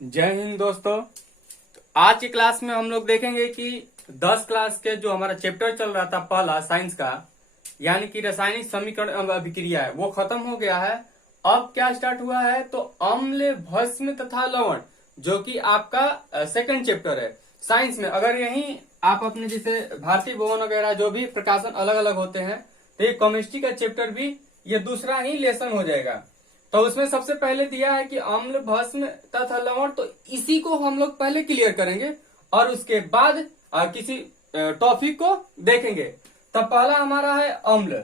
जय हिंद दोस्तों। आज की क्लास में हम लोग देखेंगे कि 10 क्लास के जो हमारा चैप्टर चल रहा था पहला साइंस का, यानी कि रासायनिक समीकरण एवं अभिक्रिया है, वो खत्म हो गया है। अब क्या स्टार्ट हुआ है, तो अम्ल, भस्म तथा लवण, जो कि आपका सेकंड चैप्टर है साइंस में। अगर यही आप अपने जैसे भारतीय भवन वगैरह जो भी प्रकाशन अलग अलग होते हैं, तो ये केमिस्ट्री का चैप्टर भी ये दूसरा ही लेसन हो जाएगा। तो उसमें सबसे पहले दिया है कि अम्ल, भस्म तथा लवण, तो इसी को हम लोग पहले क्लियर करेंगे और उसके बाद किसी टॉपिक को देखेंगे। तो पहला हमारा है अम्ल।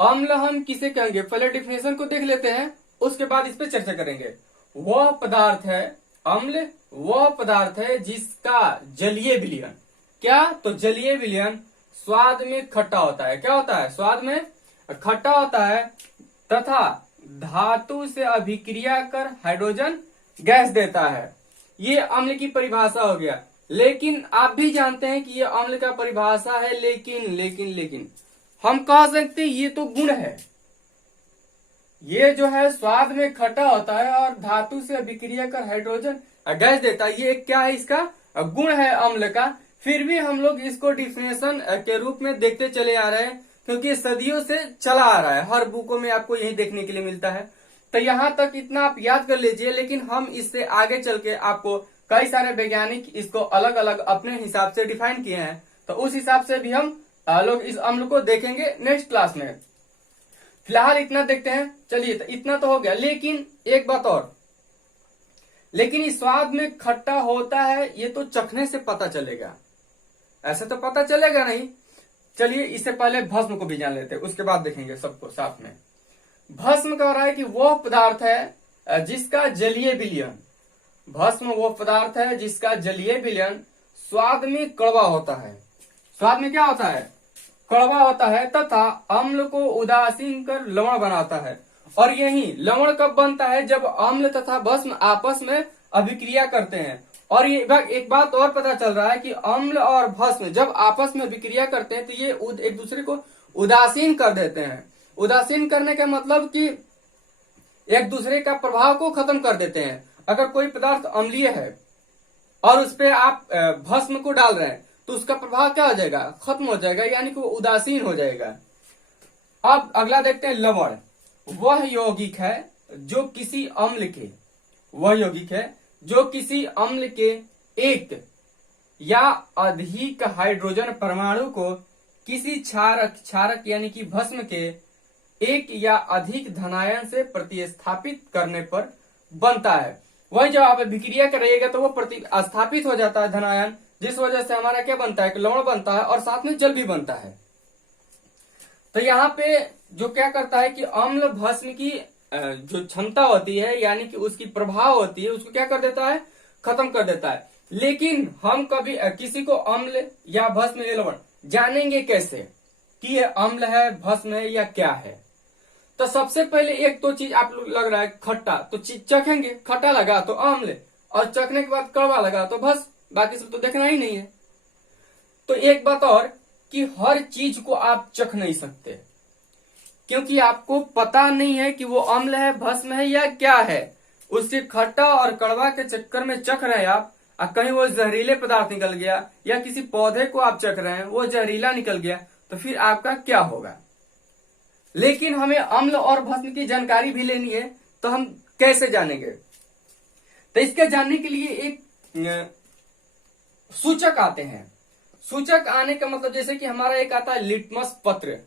अम्ल हम किसे कहेंगे, पहले डिफिनेशन को देख लेते हैं, उसके बाद इस पे चर्चा करेंगे। वह पदार्थ है अम्ल, वह पदार्थ है जिसका जलीय विलयन, क्या, तो जलीय विलयन स्वाद में खट्टा होता है। क्या होता है, स्वाद में खट्टा होता है तथा धातु से अभिक्रिया कर हाइड्रोजन गैस देता है। ये अम्ल की परिभाषा हो गया। लेकिन आप भी जानते हैं कि ये अम्ल का परिभाषा है, लेकिन हम कह सकते हैं ये तो गुण है। ये जो है स्वाद में खट्टा होता है और धातु से अभिक्रिया कर हाइड्रोजन गैस देता है, ये क्या है, इसका गुण है अम्ल का। फिर भी हम लोग इसको डिफिनेशन के रूप में देखते चले आ रहे हैं, क्योंकि सदियों से चला आ रहा है, हर बुकों में आपको यही देखने के लिए मिलता है। तो यहाँ तक इतना आप याद कर लीजिए, लेकिन हम इससे आगे चल के आपको कई सारे वैज्ञानिक इसको अलग अलग अपने हिसाब से डिफाइन किए हैं, तो उस हिसाब से भी हम लोग इस अम्ल को देखेंगे नेक्स्ट क्लास में। फिलहाल इतना देखते हैं। चलिए, तो इतना तो हो गया, लेकिन एक बात और, लेकिन इस स्वाद में खट्टा होता है ये तो चखने से पता चलेगा, ऐसे तो पता चलेगा नहीं। चलिए, इससे पहले भस्म को भी जान लेते हैं, उसके बाद देखेंगे सबको साथ में। भस्म कह रहा है कि वह पदार्थ है जिसका जलीय विलयन, भस्म वो पदार्थ है जिसका जलीय विलयन स्वाद में कड़वा होता है। स्वाद में क्या होता है, कड़वा होता है तथा अम्ल को उदासीन कर लवण बनाता है। और यही लवण कब बनता है, जब अम्ल तथा भस्म आपस में अभिक्रिया करते हैं। और ये एक बात और पता चल रहा है कि अम्ल और भस्म जब आपस में अभिक्रिया करते हैं तो ये एक दूसरे को उदासीन कर देते हैं। उदासीन करने का मतलब कि एक दूसरे का प्रभाव को खत्म कर देते हैं। अगर कोई पदार्थ अम्लीय है और उस पर आप भस्म को डाल रहे हैं, तो उसका प्रभाव क्या हो जाएगा, खत्म हो जाएगा, यानी कि वो उदासीन हो जाएगा। अब अगला देखते हैं लवण। वह यौगिक है जो किसी अम्ल के, वह यौगिक है जो किसी अम्ल के एक या अधिक हाइड्रोजन परमाणु को किसी क्षारक यानी कि भस्म के एक या अधिक धनायन से प्रतिस्थापित करने पर बनता है। वही जब आप अभिक्रिया करिएगा तो वो प्रतिस्थापित हो जाता है धनायन, जिस वजह से हमारा क्या बनता है, लवण बनता है और साथ में जल भी बनता है। तो यहाँ पे जो क्या करता है कि अम्ल भस्म की जो क्षमता होती है, यानी कि उसकी प्रभाव होती है, उसको क्या कर देता है, खत्म कर देता है। लेकिन हम कभी किसी को अम्ल या भस्म या लवण जानेंगे कैसे कि ये अम्ल है, भस्म है या क्या है। तो सबसे पहले एक तो चीज आप लग रहा है खट्टा, तो चीज चखेंगे, खट्टा लगा तो अम्ल, और चखने के बाद कड़वा लगा तो भस्म, बाकी सब तो देखना ही नहीं है। तो एक बात और कि हर चीज को आप चख नहीं सकते, क्योंकि आपको पता नहीं है कि वो अम्ल है, भस्म है या क्या है। उसके खट्टा और कड़वा के चक्कर में चख रहे हैं आप, और कहीं वो जहरीले पदार्थ निकल गया, या किसी पौधे को आप चख रहे हैं वो जहरीला निकल गया, तो फिर आपका क्या होगा। लेकिन हमें अम्ल और भस्म की जानकारी भी लेनी है, तो हम कैसे जानेंगे। तो इसके जानने के लिए एक सूचक आते हैं। सूचक आने का मतलब जैसे कि हमारा एक आता है लिटमस पत्र,